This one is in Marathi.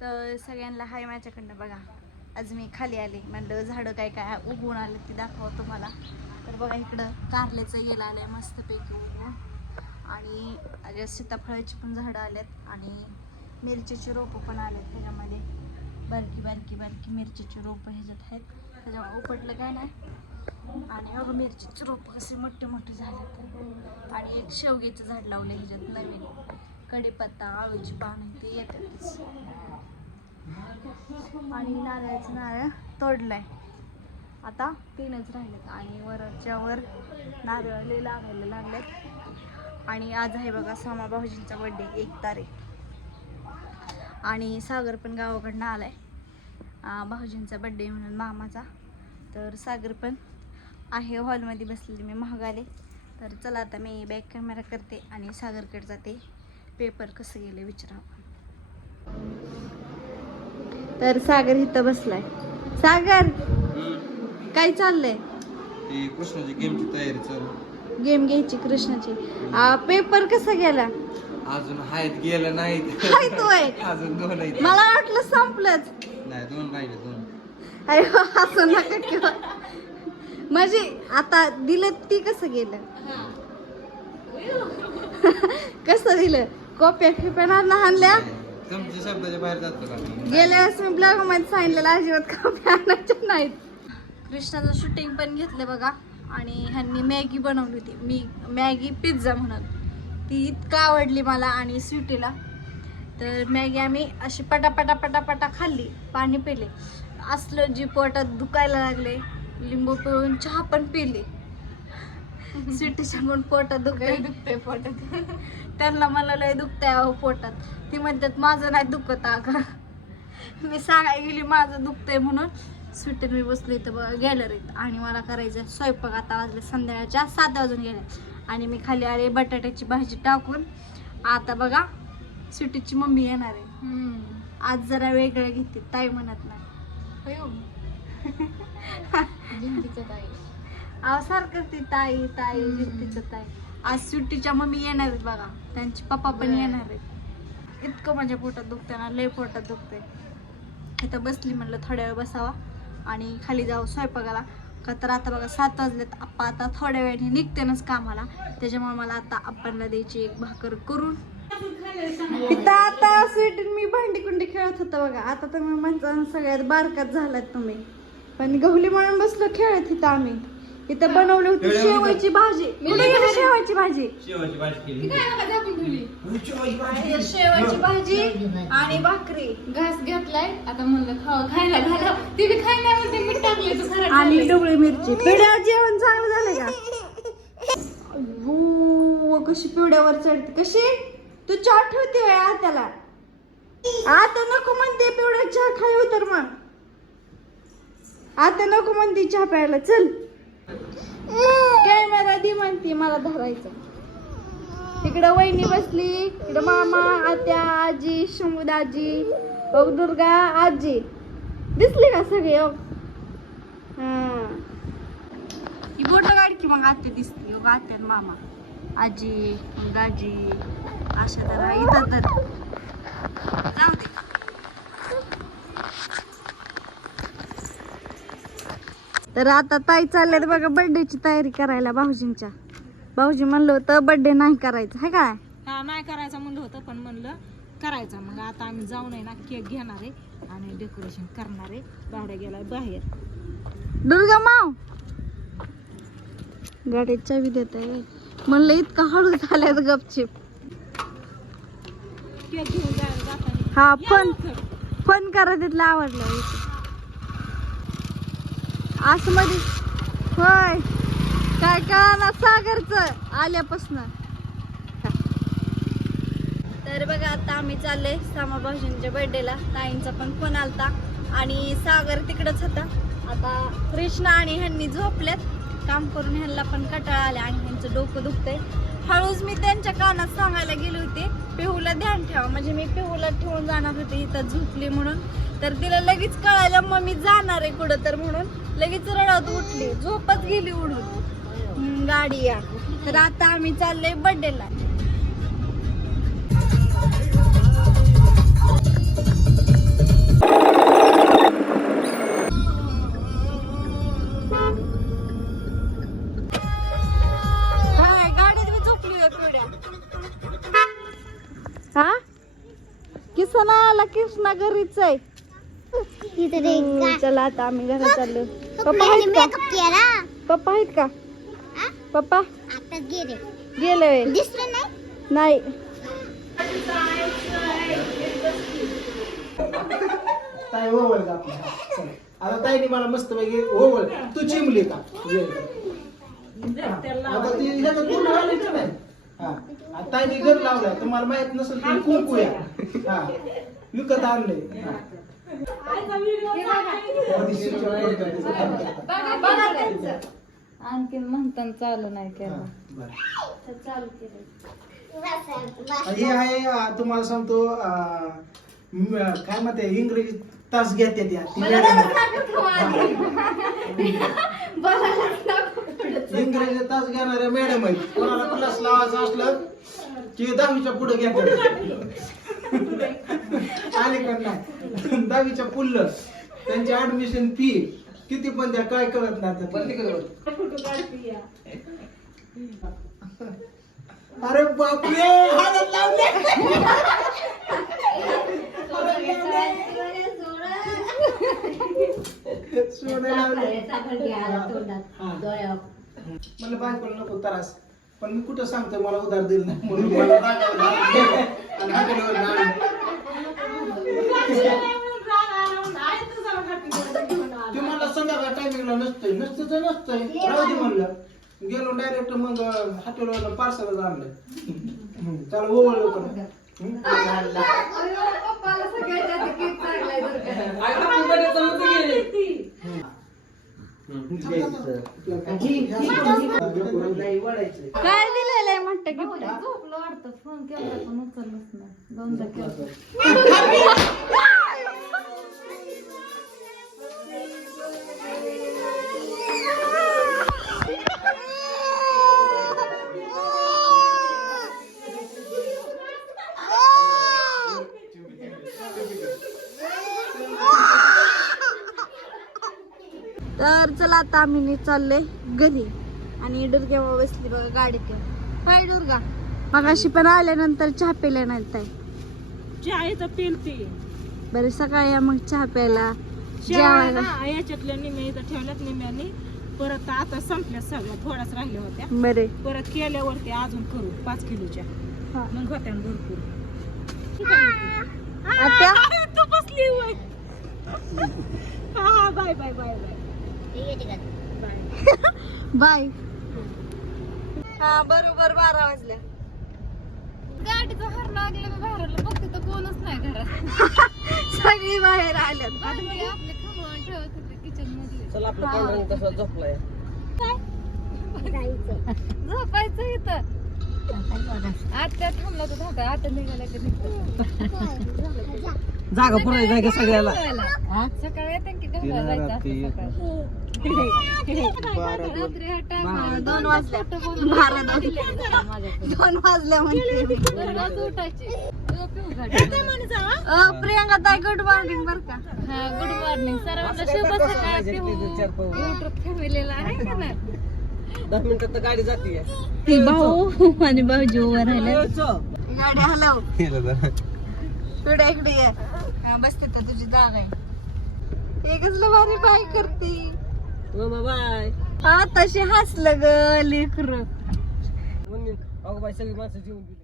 तर सगळ्यांना हाय माझ्याकडनं बघा. आज मी खाली आले. म्हणलं झाडं काय काय उगवून आले ती दाखवा तुम्हाला. तर बघा इकडं कारल्याचं गेलं आलंय मस्तपैकी उगवून. आणि अजून सीताफळाची पण झाडं आल्यात आणि मिरचीची रोपं पण आलेत त्याच्यामध्ये. बारकी बारकी बारकी मिरचीची रोपं ह्याच्यात आहेत. त्याच्यामुळे उपटलं काय नाही. आणि अगं मिरचीची रोपं असे मोठी मोठे झाले आणि एक शेवग्याचं झाड लावलं ह्याच्यात नवीन. कढीपत्ता आळूची पानं ते येतातच. आणि नारळाचं नारळ तोडलाय. आता तीनच राहिलेत आणि वरच्या वर नारळ लागायला लागलेत. आणि आज आहे बघा सोमा भाऊजींचा बर्थडे एक तारीख. आणि सागर पण गावाकडनं आलाय. भाऊजींचा बड्डे म्हणून मामाचा. तर सागर पण आहे हॉलमध्ये बसलेली मी महाग आले. तर चला आता मी बॅक कॅमेरा करते आणि सागरकडे जाते. पेपर कसं गेले विचारा तर सागर इथं बसलाय. सागर काय चाललंय? ती कृष्णाची गेमची तयारी चालू गेम घ्यायची कृष्णाची. आ, पेपर कसा गेला? अजून आहेत गेलं नाही काय तो आहे अजून दोन आहेत. मला वाटलं संपलंच. नाही दोन राहिले दोन. अरे असं नका किंवा. म्हणजे आता दिलं ती कसं गेलं? कसं दिलं? कॉप्या फिप्या आणल्या? तुमच्या शब्दाच्या बाहेर जातो का मी? गेल्या वेळेस मी ब्लॉगमध्ये सांगितलेलं अजिबात आणायच्या नाहीत. कृष्णाचं शूटिंग पण घेतलं बघा. आणि ह्यांनी मॅगी बनवली होती. मी मॅगी पिझ्झा म्हणत. ती इतका आवडली मला आणि स्वीटीला तर मॅगी आम्ही अशी पटापटा पटापटा खाल्ली. पाणी पिले. असलं जी पोटात दुखायला लागले लिंबू पिळून चहा पण पिली. स्वीटीच्या पण पोटात दुखाय दुखते पोटात. त्यांना मला लय दुखतंय अहो पोटात. ती म्हणतात माझं नाही दुखत अगं. मी सांगाय गेली माझं दुखतंय म्हणून स्वीटर मी बसले इथं बघा गॅलरीत आणि मला करायचं स्वयंपाक आता वाजले संध्याकाळच्या सात वाजून गेले. आणि मी खाली आले बटाट्याची भाजी टाकून. आता बघा स्वीटीची मम्मी येणार आहे. आज जरा वेगळं घेते ताई म्हणत नाही. अहो सारखं ती ताई ताई जिंतीचं ताई. आज सुट्टीच्या मम्मी येणार आहेत बघा. त्यांचे पप्पा पण येणार आहेत. इतकं माझ्या पोटात दुखतंय ना लय पोटात दुखतंय. इथं बसली म्हणलं थोड्या वेळ बसावा. आणि खाली जाऊ स्वयंपाकाला. का तर आता बघा सात वाजलेत. आप्पा आता थोड्या वेळाने निघतेनच कामाला. त्याच्यामुळे मला आता आप्पांना द्यायची एक भाकर करून. आता स्वीट मी भांडी कुंडी खेळत होतं बघा. आता तुम्ही म्हणता सगळ्यात बारकात झालात तुम्ही. पण गहुली म्हणून बसलो खेळत इथं आम्ही. इथं बनवली होती एवढ्या शेवायची भाजी. कुठे गेली शेवायची भाजी. शेवाची भाजी केली. शेवाची भाजी आणि भाकरी. घास घेतलाय. आता म्हणलं खावा खायला घाला ती बी खायला म्हणते मीठ टाकले तू खरं आणि डोबळी मिरची. पिढ्यावर जेवण चांगलं झालं का? अय्यो, कशी पिवड्यावर चढते. कशी? तू चहा ठेवते होय आत्याला? आता नको म्हणते पिवड्या चहा खाय उतर मग. आता नको म्हणते चहा प्यायला. चल. कॅमेरा दे म्हणते मला धरायचं. तिकडं वहिनी बसली इकडं मामा आत्या आजी शंभूदाजी बघ दुर्गा आजी. दिसली का सगळे हो? हा बोट काढ की मग आत्या दिसते. बघ आत्या मामा. आजी मग आजी अशा तर इथं तर. जाऊ दे. तर आता ताई चालल्यात बघा बर्थडेची तयारी करायला भाऊजींच्या. भाऊजी म्हणलं होतं बर्थडे नाही करायचं है काय? हा नाही करायचं म्हणलं होतं पण म्हणलं करायचं. मग आता आम्ही जाऊन आहे ना केक घेणार आहे आणि डेकोरेशन करणार आहे. भाड्या गेलाय बाहेर. दुर्गा माव! गाडीत चावी देत आहे. म्हणलं इतका हळू झाल्यात गपचिप. केक घेऊन जाताना. हा लवकर. फन करा तिथलं आवडलं. असं मध्ये होय. काय कळाला सागरच? आल्यापासून. तर बघा आता आम्ही चालले सामाभाऊजींच्या बर्थडेला ताईंचा पण फोन आलता. आणि सागर तिकडच होता. आता कृष्णा आणि ह्यांनी झोपल्यात. काम करून ह्यांना पण कटाळा आला आणि ह्यांचं डोकं दुखतंय. हळूच मी त्यांच्या कानात सांगायला गेले होते पिहूला ध्यान ठेवा. म्हणजे मी पिहूला ठेवून जाणार होते इथं झोपली म्हणून. तर तिला लगेच कळायला मग मी जाणार आहे कुठं तर म्हणून. लगेच रडत उठली झोपत गेली उडून. गाडी या. तर आता आम्ही चाललोय बड्डेला हा? किसना आला किसना घरीच आहे. चला आता आम्ही घरात चाललो पप्पा आहेत का? पप्पा आहेत का? पप्पा? गेले. नाही? ताई ओवळ का आपली चला. आता ताईने मला मस्त पैकी ओवळ तू चिमली का? ये. आता ती ह्याच्यात पूर्ण घालायचं नाही. हा. आता ताईने घर लावलाय. तुम्हाला माहीत नसेल तर कुंकू या हा. विकत आणलंय. आणखीन म्हणताना चालू नाही केलं. हे आहे तुम्हाला सांगतो काय म्हणते इंग्रजी तास घेते त्या इंग्रजी तास घेणाऱ्या मॅडम आहेत. कोणाला क्लास लावायचं असलं की दहावीच्या पुढे घेतात. दहावीच्या पुढलं त्यांची ऍडमिशन फी किती पण द्या काय कळत नाही आता. अरे बापरे हाडं लावले. सोनं लावले. म्हणलं बायकोला नको त्रास पण मी कुठं सांगतो मला उधार दिल नाही म्हणून मला रागावलं. आणि हाकलवर आणलं. ते मला संध्याकाळ टायमिंगला नसतंय नसतं तर नसतंय राहू दे म्हणलं. गेलो डायरेक्ट मग हॉटेलवर पार्सलच आणलं. हम्म. चला ओवळ लवकर. हम्म. वाढायचं काय दिलेलं आहे म्हणतं गिफ्ट झोपलं वाटतं. फोन केला पण उचललंच नाही. दोनदा केलं. तर चला आता आम्ही चालले घरी. आणि दुर्गा बसली बघा गाडीत होय दुर्गा. मग अशी पण आल्यानंतर चहा प्यायला नाही ताई. चायचं पेलते बरं सकाळी या मग चहा प्यायला. जेवायला. याच्यातल्या निम्या इथं ठेवल्यात निम्याने. परत आता संपल्या सगळ्या थोड्याच राहिल्या होत्या. बरे. परत केल्यावरती अजून करू पाच किलोच्या. हा. मग होत्या भरपूर. तू बसली bye bye bye bye. Bye. हा बरोबर बारा वाजल्या गाडीचा हर लागला मी बाहेरला बघते तर कोणच नाही घरात. सगळी बाहेर आल्यात. आपले ठेवत होते किचनमध्ये चला आपलं तसं झोपलाय. झोपायचं इथं. आता थांबला तर धाका आता निघाला की निघतो. जागा सगळ्याला. सकाळी येते की जायचं दोन वाजल्या. दोन वाजल्या. प्रियांका ताई गुड मॉर्निंग बर का? हा गुड मॉर्निंग सर्वांना शुभ सकाळ. युट्यूब फॅमिलीला आहे का नाही? दहा मिनिटात तर गाडी जाते ती भाऊ आणि भाऊजी उभं राहिले गाडी हलव. थोड्या इकडे ये. हा, बस तिथं तुझी जागा आहे. एकच भारी बाय करते. बाय. हा तशी हसलं ग लेकर. अगो बाई सगळी माणसं जेवून गेली.